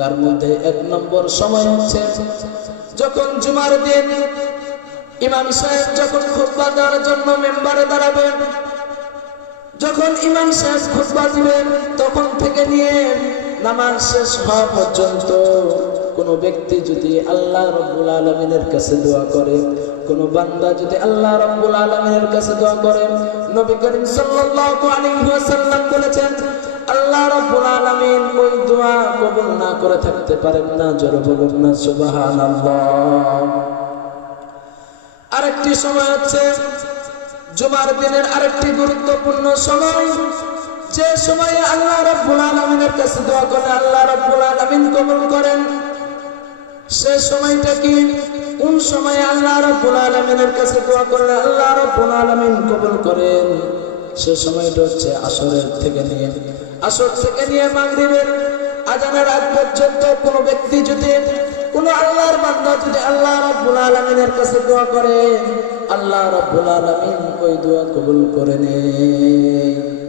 তার মধ্যে এক নম্বর সময় হচ্ছে যখন জুমার দিন ইমাম সাহেব যখন খুতবা দেওয়ার জন্য মেম্বারে দাঁড়াবেন, যখন ইমাম সাহেব খুতবা দিবেন তখন থেকে নিয়ে নামাজ শেষ হওয়া পর্যন্ত কোন ব্যক্তি যদি আল্লাহ রাব্বুল আলামিনের কাছে দোয়া করে, কোন বান্দা যদি আল্লাহ রাব্বুল আলামিনের কাছে দোয়া করে, নবী করিম সাল্লাল্লাহু আলাইহি ওয়াসাল্লাম বলেছেন আল্লাহ রাব্বুল আলামিন ওই দোয়া কবুল না করে থাকতে পারেন না। জোরে বলুন না সুবহানাল্লাহ। আরেকটি সময় হচ্ছে জুমার দিনের আরেকটি গুরুত্বপূর্ণ সময়, যে সময়ে আল্লাহ রাব্বুল আলামিনের কাছে দোয়া করে আল্লাহ রাব্বুল আলামিন কবুল করেন। সে সময়টা কি? কোন সময়ে আল্লাহ রাব্বুল আলামিনের কাছে দোয়া করলে আল্লাহ রাব্বুল আলামিন কবুল করেন? সে সময়টা হচ্ছে আসর থেকে নিয়ে মাগরিবের আযানের আগ পর্যন্ত কোন ব্যক্তি যদি, কোন আল্লাহর বান্দা যদি আল্লাহ রাব্বুল আলামিনের কাছে দোয়া করে, আল্লাহ রাব্বুল আলামিন ওই দোয়া কবুল করে নেন।